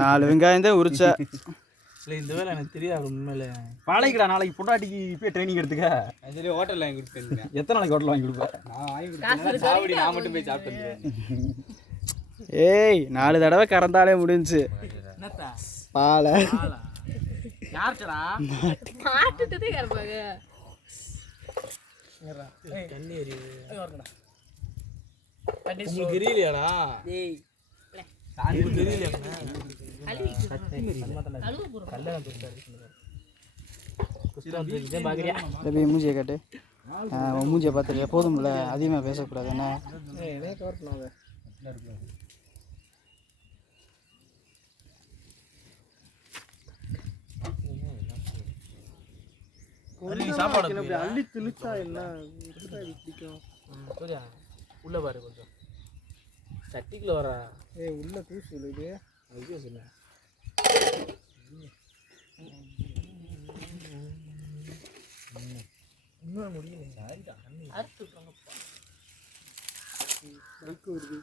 நாலு வெங்காயம் தான் உரிச்ச. இல்லை இந்த வேலை எனக்கு தெரியாது உண்மையில. பாலைக்குடா நாளைக்கு பொண்டாட்டிக்கு இப்பயே ட்ரைனிங் எடுத்துக்க. அதுலேயே ஹோட்டல் வாங்கி கொடுத்துருங்க. எத்தனை நாளைக்கு ஹோட்டல் வாங்கி கொடுப்ப? நான் மட்டும் போய் சாப்பிட்டு ஏய் நாலு தடவை கறந்தாலே முடிஞ்சுச்சு. என்னத்தா? பாலை? மாட்டுட்டதே தண்ணி எரியுது உங்களுக்கு தெரியலையாடா உங்களுக்கு தெரியலையா மூஞ்சியை காட்டு. மூஞ்சியை பார்த்துருக்க போதும்ல? அதிகமாக பேசக்கூடாது என்ன? சாப்பாடு அள்ளி திணிச்சா என்ன? பிடிக்கும்? சூர்யா உள்ள பாரு கொஞ்சம். சட்டிக்குள்ள வர. ஏய் உள்ள தூசு விழுது ஐயோ சொன்னேன் இன்னும் முடியல அறுத்து விட்ருவாங்கப்பா. பைக்கு வருது